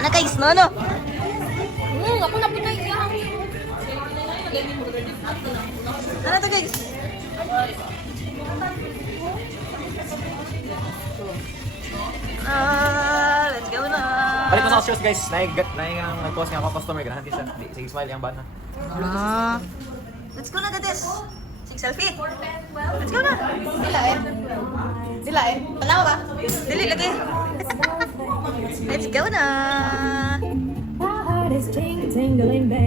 Ano guys, no? Ako na pinay siya. Ano to guys? Let's go na. Balik ko sa shoes guys. Nag-post nga ako customer. Ganahan din siya. Sige, smile yung bana. Let's go na gatis. Sig selfie. Let's go na. Dila eh. Palawa ba? Dili lagi. Let's go na.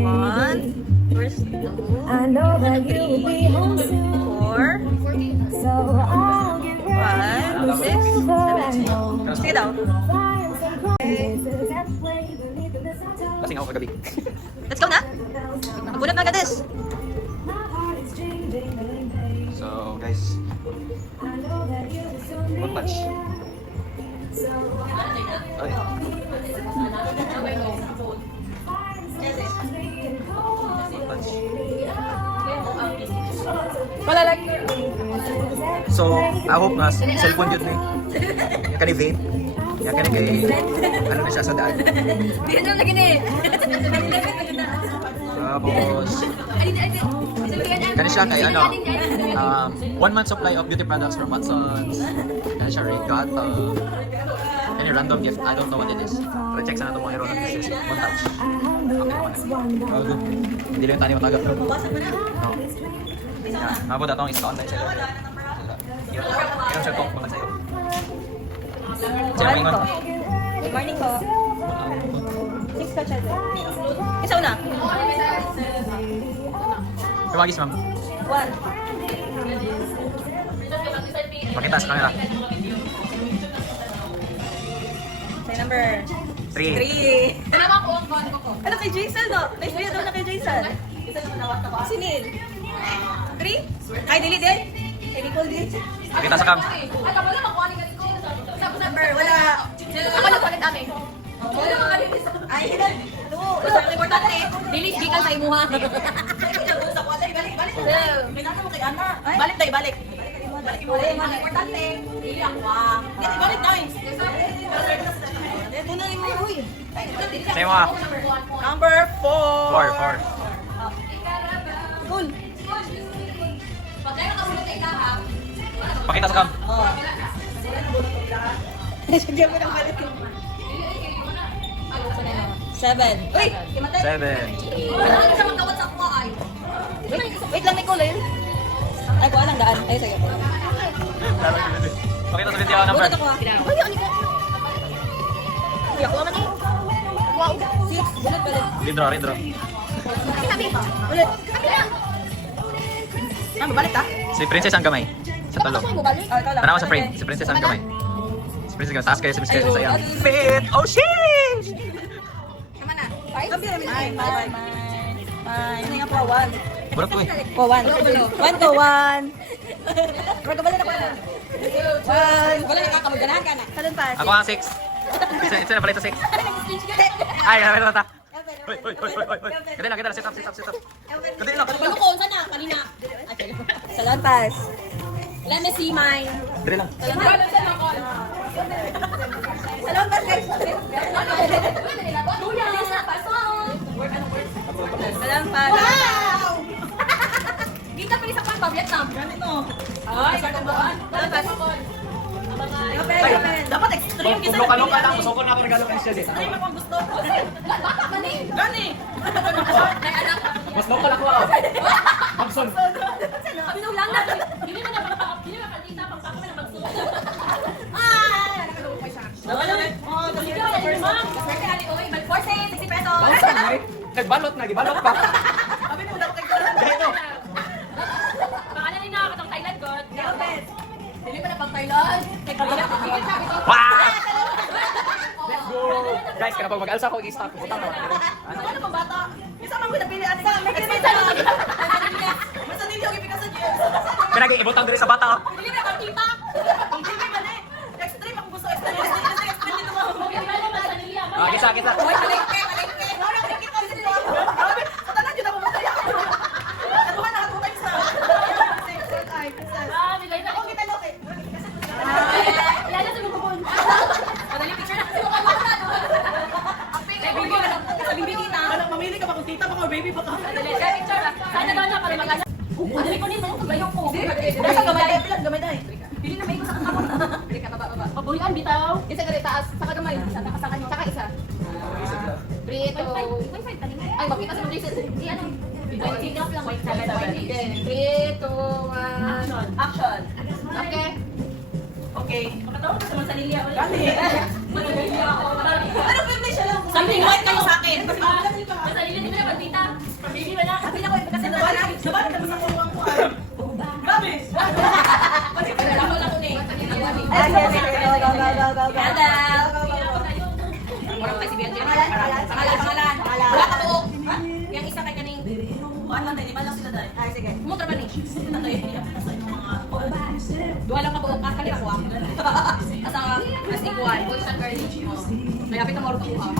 One. First, two. I know that you will be home soon, Four. so I'll get ready. 5, 6, 7. Sige daw. Kasing ako kagabi. Let's go na. Magulat na gatis. So guys, one punch. Okay. One punch. Palalak. So, I hope na cellphone yun ni. Yung kani vape. Yung kani kay, ano na siya sa daan. Di na lagi ni. Tapos, kani siya kay ano, 1 month supply of beauty products from Watsons. Kani siya Regatta. Any random gift, I don't know what it is. Pero check sana itong mga hero ng dishes. Montage. Hindi lang tayo matagap. No. Mabot atong isa online sa'yo. Ilan siya itong mga sa'yo. Sino mo ingon? Good morning po. 6 ka siya. Isa una. Kumagis ma'am. 1. Pakita sa camera. Say number 3. 3. Tama ko ang kon ko. Ano kay Jason, no? Nice video daw na kay Jason. Sinil. 3? Ay, dili din. Kay Nicole din. Pakita sa cam. Ay, kapag naman kuha ni ko. Sabi na Number, wala. Ako lang palit ame. Ay, ilan? Ano? Basta ang importante, dili gikan sa imuha. Balik tayo, balik. Ang importante, dili ako. Balik tayo. Ito na yung mga huy. Sa'yo mga. Number 4. 4. Cool. Pakita sa cam. Oh. Sige mo nang balik. 7. Uy! 7. Ano sa magkawat sa kuha ay? Wait lang, Nicole, yun. Ay, kuha lang daan. Ay, sige. Pakita sa video number. Bunot ako, ha? Ay, ano ko? Ay, ako naman eh. Wow. 6. Bunot balik. Redraw. Ulit. Ah, mabalik ha? Si Princess ang kamay. Sa talo. Oh, ikaw lang. Tanawa sa friend. Si Princess ang kamay. Si Princess ang taas kayo. Si Princess sa iyang fit. Oh, sheesh! Naman na. Bye. Hindi nga po, 1. Burot ko eh. Ko, 1. 1 ko, 1. Magkabalik na po. 1. Wala nakakamaganahan ka na. Salon pa. Ako ang 6. Isa na palit sa 6. Ay, namin na ta. Hoy. Kadali lang. Sit up. Kadali lang. Balukon sana kanina. Salon pass. Let me see mine. Kadali lang. Salon pass, guys. Salon pass. Wow! Kita pa sa pa Vietnam. Ganito. Ay, kartubuan. Salon pass. Dapat extreme kita. Loka lang. Gusto ko na regalo kay siya. Extreme ako ang gusto ko. Bata ka ni. Gani. Nay anak. Mas loka lang ako. Magson. Kami nung lang na. Hindi man nakakita pag kami na magsuot. Ah, nakalungkot siya. Oh, Sige na, ma'am. Kasi ali oy, bal 60 pesos. Nagbalot na. Gibalot pa. Sabi mo dapat kay Dito. Paano ni nakakatang Thailand god? Dili pa na pag Thailand. Wow! Let's go! Guys, kaya pag mag-alsa ako, i-stop. Utang naman. Ano pang bata? Isa man ko napili at sa Basta nilyo gipika sa Diyos. Pinag-ibutang dito sa bata. Dili na pag kita. Ang hindi man eh. Extreme ako gusto extreme. Extreme dito mga Kita. Hoy, palengke. Wala ko kita dito. Grabe, sa tanan yun ako masaya. Katuhan na katutay sa. Ay, princess. Ah, nilay na. Ako kita lote. Ilan na sa lubon. Madali picture na. Saka isa. 3, 2, ay, bakit kasi mag-reset? Di ano? 20 drop lang. 3, 2, 1. Action. Okay. Okay. Makatawa ka naman sa Lilia ulit. Dali. Mag-Lilia ako. Ano ba siya lang? Something white kayo sa akin. Sa Lilia, di ba na magtita? Hindi ba na? Sabi na ko, kasi nabalan ka sa kulungan ko. Grabe. Lako lang ko ni. Ay, go. Ada. Orang pa si Bianca. Pangalan. Wala ka buo. Yang isa kay kaning. Ano tayo, di ba lang sila dahil? Ay, sige. Mutra ba ni? Tatay, hindi ako sa inyong mga... Dua lang ka buo. Kali ako ah. Asa as equal. Boys and girls. May apit na mo rin ako.